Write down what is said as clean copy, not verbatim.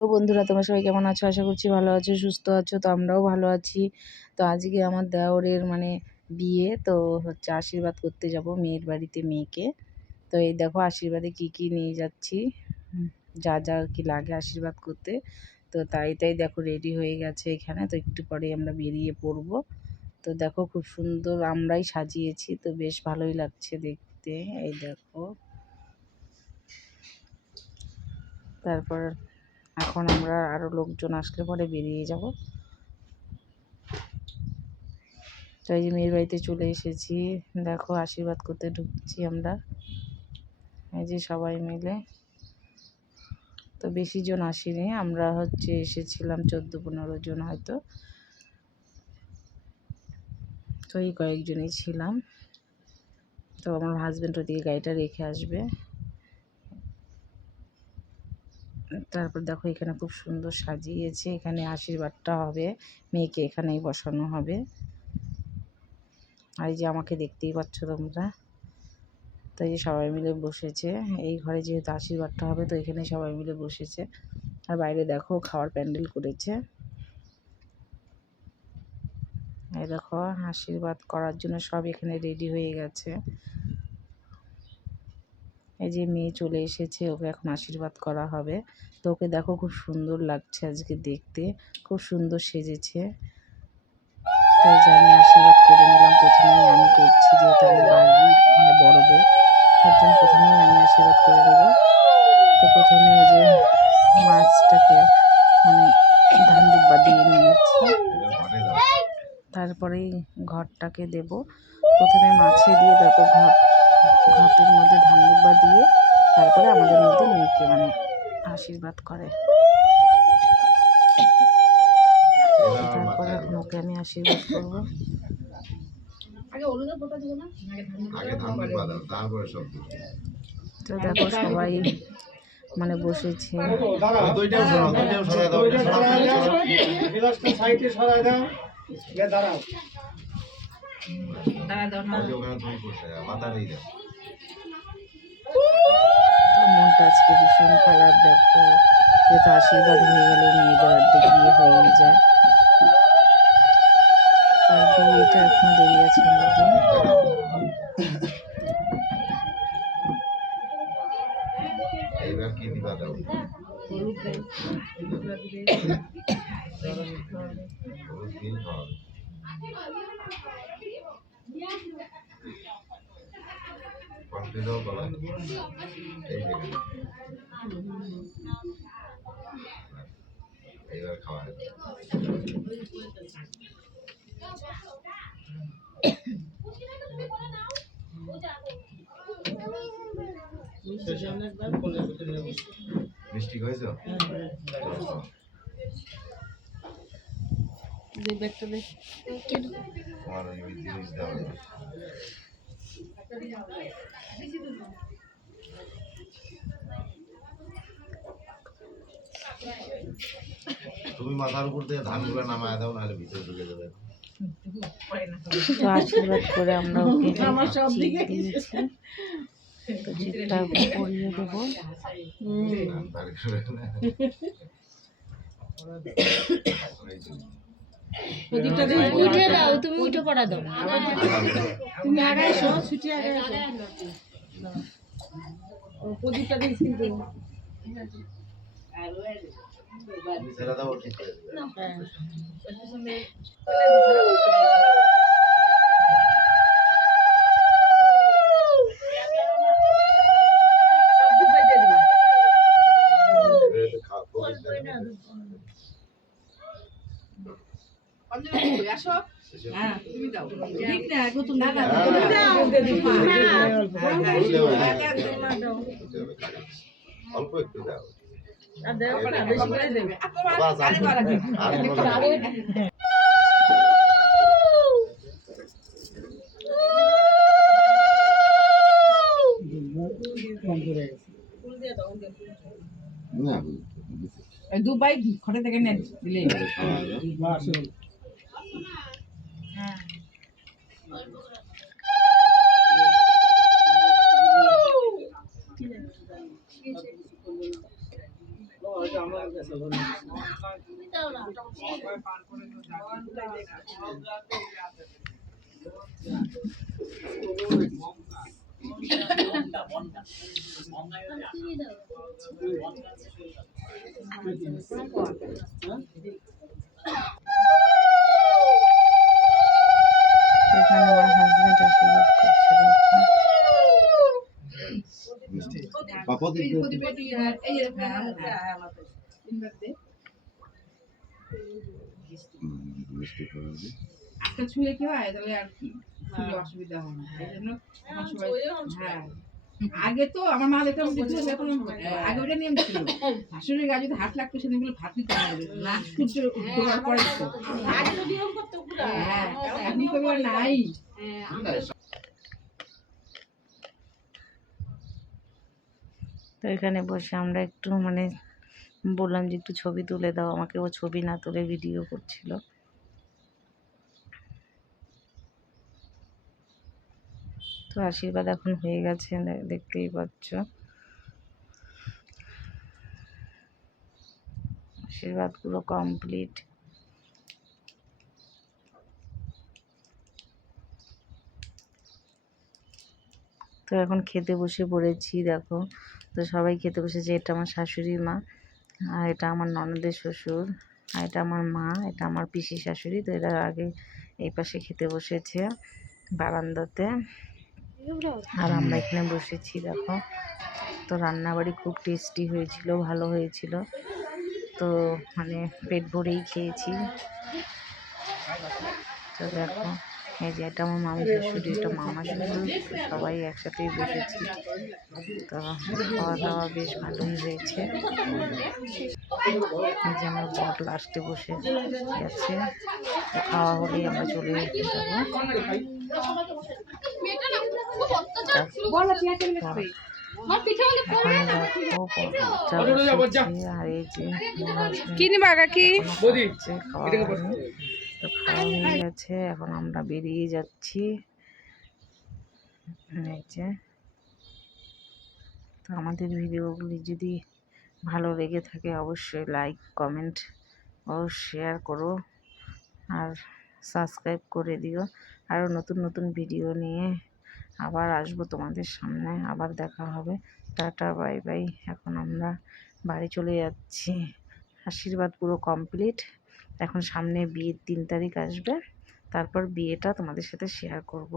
তো বন্ধুরা, তোমরা সবাই কেমন আছো? আশা করছি ভালো আছো, সুস্থ আছো। তো আমরাও ভালো আছি। তো আজকে আমার দেওরের বিয়ে, তো হচ্ছে আশীর্বাদ করতে যাব মেয়ের বাড়িতে মেয়েকে। তো এই দেখো আশীর্বাদে কি কি নিয়ে যাচ্ছি, যা যা আর কি লাগে আশীর্বাদ করতে। তো তাই দেখো রেডি হয়ে গেছে এখানে। তো একটু পরে আমরা বেরিয়ে পড়বো। তো দেখো খুব সুন্দর আমরাই সাজিয়েছি, তো বেশ ভালোই লাগছে দেখতে। এই দেখো, তারপর এখন আমরা আরও লোকজন আসলে পরে বেরিয়ে যাব। তো এই যে মেয়ের বাড়িতে চলে এসেছি, দেখো আশীর্বাদ করতে ঢুকছি আমরা, এই যে সবাই মিলে। তো বেশি জন আসিনি, আমরা এসেছিলাম 14-15 জন হয়তো। তো এই কয়েকজনই ছিলাম। তো আমার হাজব্যান্ড ওদিকে গাড়িটা রেখে আসবে। তারপর দেখো এখানে খুব সুন্দর সাজিয়েছে, এখানে আশীর্বাদটা হবে, মেয়েকে এখানেই বসানো হবে। আর এই যে আমাকে দেখতেই পাচ্ছ তোমরা। তো এই যে সবাই মিলে বসেছে, এই ঘরে যেহেতু আশীর্বাদটা হবে, তো এখানে সবাই মিলে বসেছে। আর বাইরে দেখো খাওয়ার প্যান্ডেল করেছে। এই দেখো আশীর্বাদ করার জন্য সব এখানে রেডি হয়ে গেছে। এই যে মেয়ে চলে এসেছে, ওকে এখন আশীর্বাদ করা হবে। তো ওকে দেখো খুব সুন্দর লাগছে আজকে দেখতে, খুব সুন্দর সেজেছে। তাই যে আমি আশীর্বাদ করে নিলাম, প্রথমেই আমি করছি যেহেতু আমি বাড়ির বড় বউ, তার জন্য প্রথমেই আমি আশীর্বাদ করে দেবো। তো প্রথমে এই যে মাছটাকে ধান দুব্বা দিয়ে নিয়েছি, তারপরেই ঘরটাকে দেব। প্রথমে মাছে দিয়ে, তারপর ঘটের মধ্যে ধান দুব্বা দিয়ে, তারপরে আমাদের মধ্যে মেয়েকে আশীর্বাদ করে। তারপরে এখন ওকে আমি আশীর্বাদ করবো। তো দেখো সবাই বসেছে। তো মনটা আজকে ভীষণ খারাপ, দেখো যেহেতু আশীর্বাদ হয়ে গেলে মেয়েদের অর্ধেক বিয়ে হয়েই যায়। আর বিয়েটা এখনো দেরি আছে অনেকদিন। এইবার কি দিবা দাও? হলুদ দিন হবে। কন্টিনিউ বলা এই যে এইবার খাওয়া মিষ্টি খাইছ? যে ব্যাগটা দে, তোমার ওই জিনিস দেওয়া তুমি মাথার উপর থেকে ধানগুলো নামায় দাও, নাহলে ভিতরে ঢুকে যাবে। তো আশীর্বাদ করে আমরা ওকে দিয়েছি, তো চিপটা পরিয়ে দেবো। উঠে দাও, তুমি উঠে পড়া দাও, তুমি আগে এসো, ছুটি আগে এসো। প্রদীপটা দিস কিন্তু ছেড়ে দাও, ঠিক করে অল্প একটু দাও। দুবাই ঘরে থেকে নেন দিলে এখানে আমার হাজবেন্ড আশীর্বাদ করছে দেখো। পাপা দিদি মিষ্টি করে দিই। একটা ছুঁলে কি হয় তাহলে আর কি ছুঁলে অসুবিধা হয় না এই জন্য এখন সবাই হ্যাঁ আগে তো আমার মা দেখতাম দিতে এখন আগে ওটা নিয়ম ছিল শাশুড়ির গায়ে যদি হাত লাগতো সেদিন গুলো ভাত দিতে হবে না সূর্য ডোবার পরে দিত হ্যাঁ এখন তো এবার নাই তো এখানে বসে আমরা একটু মানে বললাম যে একটু ছবি তুলে দাও আমাকে, ও ছবি না তুলে ভিডিও করছিল। তো আশীর্বাদ এখন হয়ে গেছে দেখতেই পাচ্ছ। আশীর্বাদ পুরো কমপ্লিট। তো এখন খেতে বসে পড়েছি দেখো। তো সবাই খেতে বসেছে। এটা আমার শাশুড়ি মা, আর এটা আমার ননদের শ্বশুর, আর এটা আমার মা, এটা আমার পিসি শাশুড়ি। তো এরা আগে এই পাশে খেতে বসেছে বারান্দাতে, আর আমরা এখানে বসেছি দেখো। তো রান্নাবাড়ি খুব টেস্টি হয়েছিল, ভালো হয়েছিল। তো মানে পেট ভরেই খেয়েছি। তো দেখো এই যে এটা আমার মামি শাশুড়ি, এটা মামা শ্বশুর, সবাই একসাথেই বসেছি। তো খাওয়া দাওয়া বেশ ভালোই হয়েছে। এই যে আমার বর লাস্টে বসে গেছে। তো খাওয়া হলেই আমরা চলে যাবো। আর এই যে খাওয়া হয়ে গেছে, এখন আমরা বেরিয়ে যাচ্ছি। এই যে তো আমাদের ভিডিওগুলি যদি ভালো লেগে থাকে অবশ্যই লাইক, কমেন্ট ও শেয়ার করো, আর সাবস্ক্রাইব করে দিও। আরও নতুন নতুন ভিডিও নিয়ে আবার আসবো তোমাদের সামনে, আবার দেখা হবে। Tata, bye bye. এখন আমরা বাড়ি চলে যাচ্ছি। আশীর্বাদ পুরো কমপ্লিট। এখন সামনে বিয়ের 3 তারিখ আসবে, তারপর বিয়েটা তোমাদের সাথে শেয়ার করব।